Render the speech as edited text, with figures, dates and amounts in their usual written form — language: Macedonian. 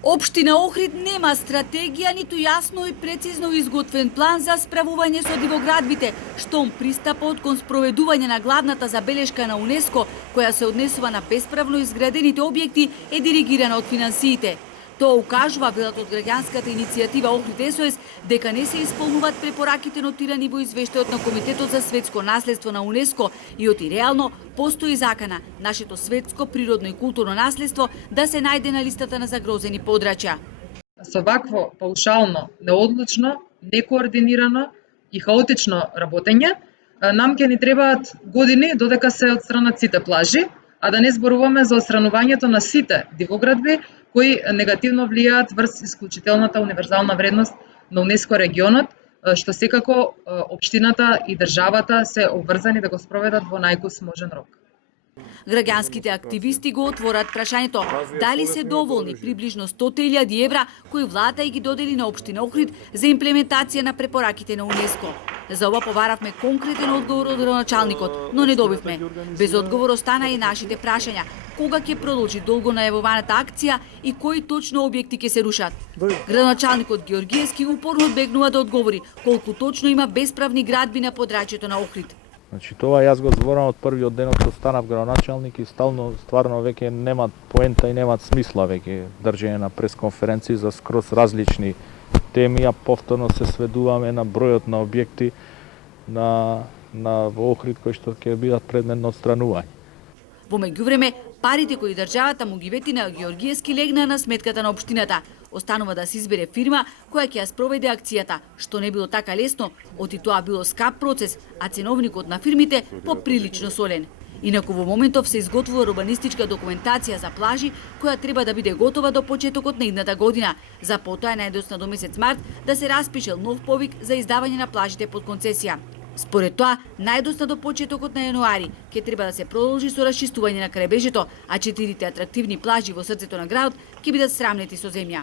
Општина Охрид нема стратегија, ниту јасно и прецизно изготвен план за справување со дивоградбите, штом пристапот кон спроведување на главната забелешка на УНЕСКО, која се однесува на бесправно изградените објекти, е диригирана од финансиите. Тоа укажува, велат од граѓанската иницијатива Охрид СОС, дека не се исполнуваат препораките нотирани во извештајот на Комитетот за светско наследство на УНЕСКО и оти реално постои закана нашето светско природно и културно наследство да се најде на листата на загрозени подрачја. Со вакво паушално, неодлучно, некоординирано и хаотично работење, нам ќе ни требаат години додека се отстранат сите плажи, а да не зборуваме за отстранувањето на сите дивоградби кои негативно влијаат врз исклучителната универзална вредност на УНЕСКО регионот, што секако општината и државата се обврзани да го спроведат во најкус можен рок. Граѓанските активисти го отворат прашањето дали се доволни приближно 100.000 евра кои владата и ги додели на општина Охрид за имплементација на препораките на УНЕСКО. За ова побаравме конкретен одговор од градоначалникот, но не добивме. Без одговор остана и нашите прашања. Кога ќе продолжи долго најавуваната акција и кои точно објекти ќе се рушат? Градоначалникот Георгиевски упорно одбегнува да одговори колку точно има бесправни градби на подрачјето на Охрид. Значи тоа јас го зборам од првиот ден што станав градоначалник и стално стварно веќе немаат поента и немаат смисла веќе држење на пресконференции за скроз различни теми, а повторно се сведуваме на бројот на објекти на во Охрид кои што ќе бидат предмет на отстранување. Во меѓувреме, парите кои државата му ги вети на Георгиевски легна на сметката на општината. Останува да се избере фирма која ќе ја спроведе акцијата, што не било така лесно, оти тоа било скап процес, а ценовникот на фирмите поприлично солен. Инаку во моментов се изготвува урбанистичка документација за плажи која треба да биде готова до почетокот на идната година. За потоа најдосна до месец март да се распишел нов повик за издавање на плажите под концесија. Според тоа, најдосна до почетокот на јануари ќе треба да се продолжи со расчистување на крајбрежјето, а 4 атрактивни плажи во срцето на градот ќе бидат срамнети со земја.